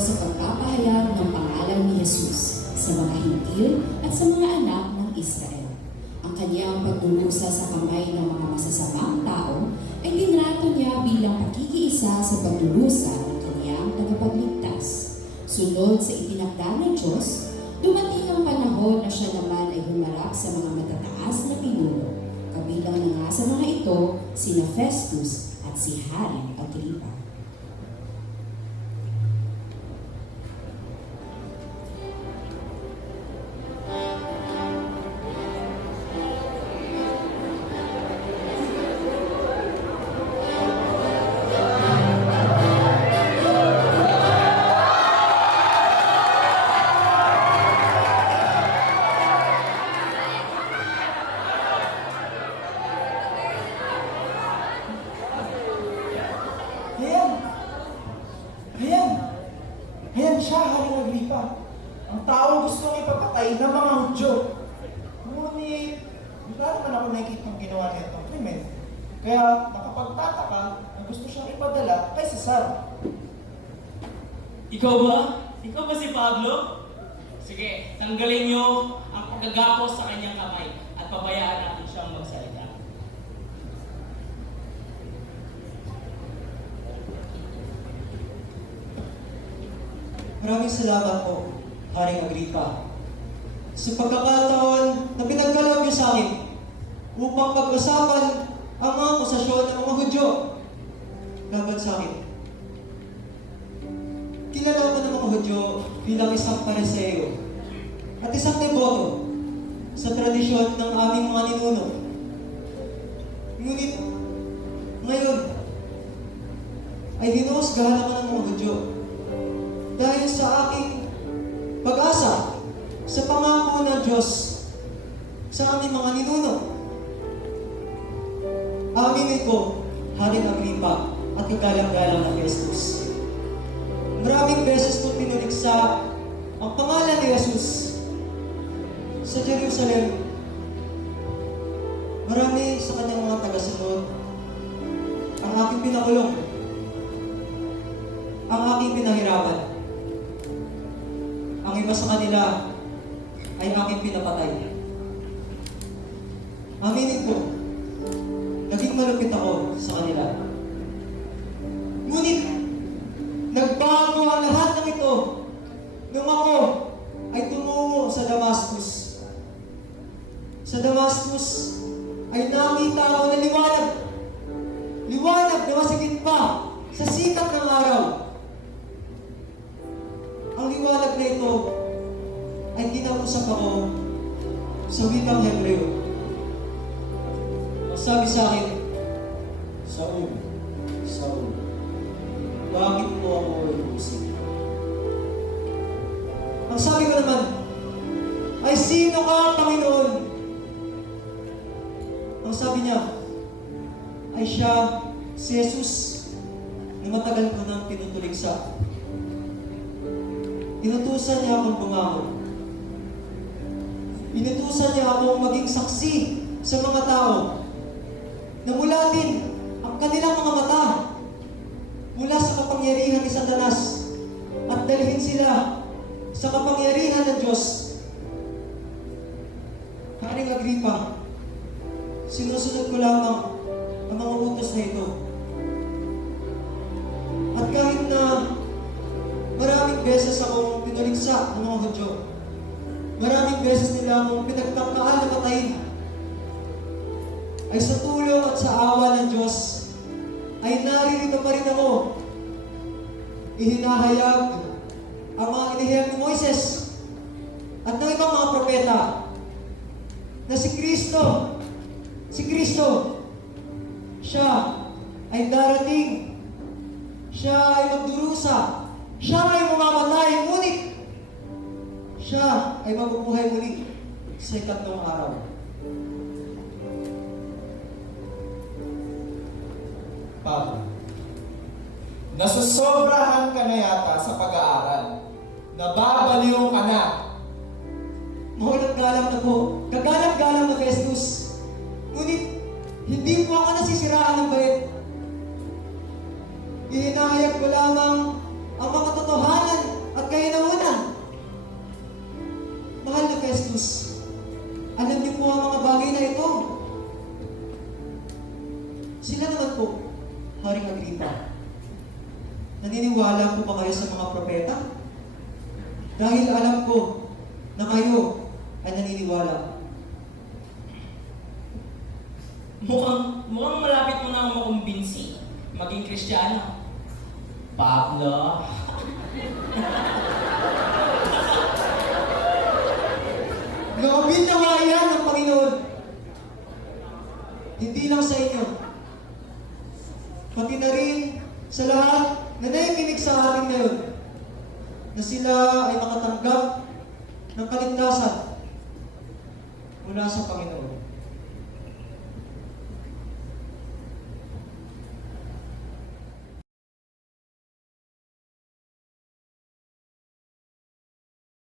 sa pagpapahayag ng pangalan ni Jesus sa mga Hintil at sa mga anak ng Israel. Ang kanyang pagdurusa sa kamay ng mga masasamang tao ay tinrato niya bilang pakikiisa sa pagdurusa ng kanyang tagapagligtas. Sunod sa itinakda ng Diyos, dumating ang panahon na siya naman ay humarap sa mga matataas na pinuno. Kabilang na nga sa mga ito, sina Festus at si Haring Agripa. Ayan siya, Haring Agripa. Ang taong gusto niyang ipapatay ng mga Hudyo. Ngunit, wala naman ako nakikita ang ginawa niya itong krimen. Kaya nakapagtataka na gusto siyang ipadala kay Cesar. Ikaw ba? Ikaw ba si Pablo? Sige, tanggalin niyo ang paggagapos sa kanyang kamay at pabayaan natin siyang magsalita. Maraming salamat po, Haring Agripa, sa pagkakataon na pinagkaloob niyo sa akin upang pag-usapan ang mga akusasyon ng mga Hudyo laban sa akin. Kilala ko ng mga Hudyo bilang isang pariseo at isang deboto sa tradisyon ng aming mga ninuno. Ngunit, ngayon, ay hinuhusgahan ako ng mga Hudyo dahil sa aking pag-asa sa pangako ng Diyos sa aming mga ninuno. Aminin ko, Haring Agripa at kagalang-galang na Festus. Maraming beses ko pinuliksa ang pangalan ni Jesus sa Jerusalem. Marami sa kanyang mga tagasunod ang aking pinakulong, ang aking pinahirapan. Ang iba sa kanila ay aking pinapatay. Aminin ko, naging malupit ako sa kanila. Ngunit, nagbago ang lahat ng ito nung ako ay tumungo sa Damascus. Sa Damascus ay nakita ako ng liwanag. Liwanag na masigit pa sa sikat ng araw. Ang liwanag na ito ay kinausap ako sa wikang Hebreo. Ang sabi sa akin, Saul, Saul, bakit mo ako inuusig? Ang sabi ko naman, ay sino ka, Panginoon? Ang sabi niya, ay siya, si Jesus, na matagal ko nang pinutuligsa. Inutusan niya akong bumangon. Inutusan niya akong maging saksi sa mga tao na mulatin ang kanilang mga mata mula sa kapangyarihan ni Satanas at dalhin sila sa kapangyarihan ng Diyos. Haring Agripa, sinusunod ko lamang ang mga utos na ito. At kahit na maraming beses akong pinuligsa ng mga Hudyo, maraming beses nila akong pinagtakmaan na patayin, ay sa tulong at sa awa ng Diyos, ay naririto pa rin ako. Ihinahayag ang mga inihayag ni Moises at ng ibang mga propeta na si Kristo, siya ay darating, siya ay magdurusa, siya ay mamamatay, ngunit siya ay mabubuhay muli sa ikatlong araw. Pablo, nasusobrahan ka na yata sa pag-aaral. Nababaliw ka na. Mahulat-galang na po, kagalang-galang na Festus. Ngunit, hindi po ako nasisiraan ng bait. Ihinahayag ko lamang ang mga katotohanan Festus, alam niyo po ang mga bagay na ito. Sila naman po, Haring Agripa, naniniwala po ba kayo sa mga propeta? Dahil alam ko na kayo ay naniniwala. Mukhang malapit mo na akong makumbinsi. Maging Kristiyano. Pablo. Loobin nawa yan ng Panginoon. Hindi lang sa inyo. Pati na rin sa lahat na nakikinig sa atin ngayon na sila ay makatanggap ng kaligtasan mula sa Panginoon.